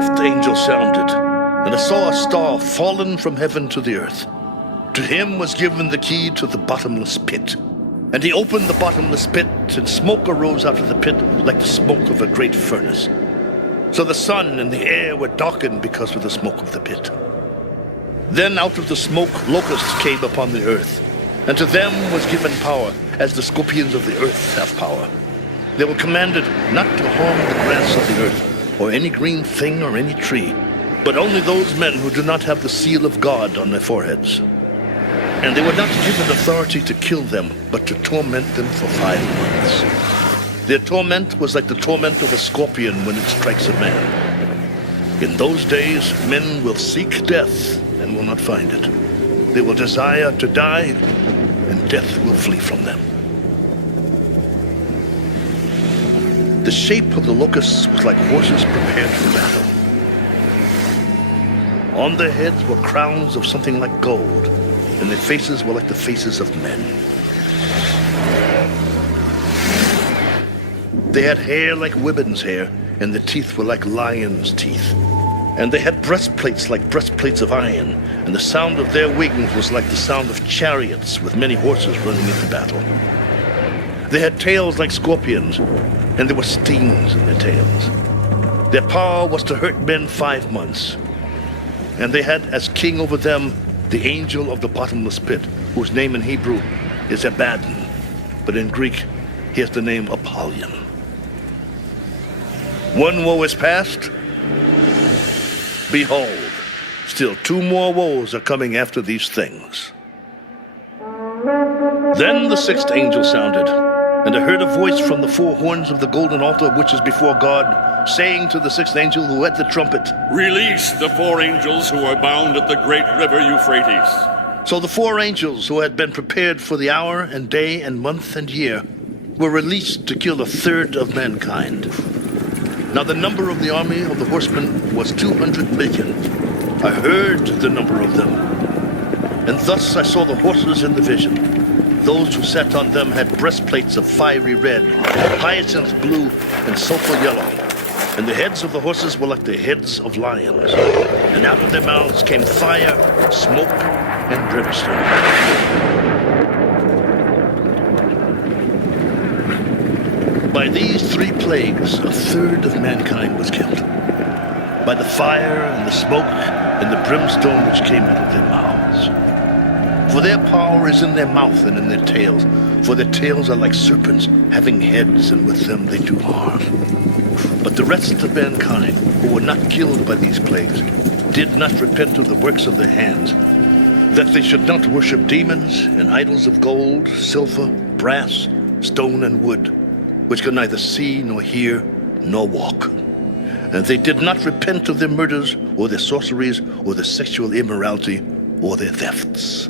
fifth angel sounded, and I saw a star fallen from heaven to the earth. To him was given the key to the bottomless pit. And he opened the bottomless pit, and smoke arose out of the pit like the smoke of a great furnace. So the sun and the air were darkened because of the smoke of the pit. Then out of the smoke locusts came upon the earth, and to them was given power, as the scorpions of the earth have power. They were commanded not to harm the grass of the earth, or any green thing or any tree, but only those men who do not have the seal of God on their foreheads. And they were not given authority to kill them, but to torment them for 5 months. Their torment was like the torment of a scorpion when it strikes a man. In those days, men will seek death and will not find it. They will desire to die, and death will flee from them. The shape of the locusts was like horses prepared for battle. On their heads were crowns of something like gold, and their faces were like the faces of men. They had hair like women's hair, and their teeth were like lions' teeth. And they had breastplates like breastplates of iron, and the sound of their wings was like the sound of chariots with many horses running into battle. They had tails like scorpions, and there were stings in their tails. Their power was to hurt men 5 months. And they had as king over them the angel of the bottomless pit, whose name in Hebrew is Abaddon, but in Greek he has the name Apollyon. One woe is past. Behold, still 2 more woes are coming after these things. Then the sixth angel sounded, and I heard a voice from the 4 horns of the golden altar which is before God, saying to the sixth angel who had the trumpet, "Release the 4 angels who are bound at the great river Euphrates." So the 4 angels who had been prepared for the hour and day and month and year were released to kill 1/3 of mankind. Now the number of the army of the horsemen was 200 million. I heard the number of them. And thus I saw the horses in the vision. Those who sat on them had breastplates of fiery red, hyacinth blue, and sulfur yellow. And the heads of the horses were like the heads of lions. And out of their mouths came fire, smoke, and brimstone. By these 3 plagues, 1/3 of mankind was killed. By the fire and the smoke and the brimstone which came out of their mouths. For their power is in their mouth and in their tails. For their tails are like serpents, having heads, and with them they do harm. But the rest of mankind, who were not killed by these plagues, did not repent of the works of their hands, that they should not worship demons and idols of gold, silver, brass, stone, and wood, which could neither see, nor hear, nor walk. And they did not repent of their murders, or their sorceries, or their sexual immorality, or their thefts.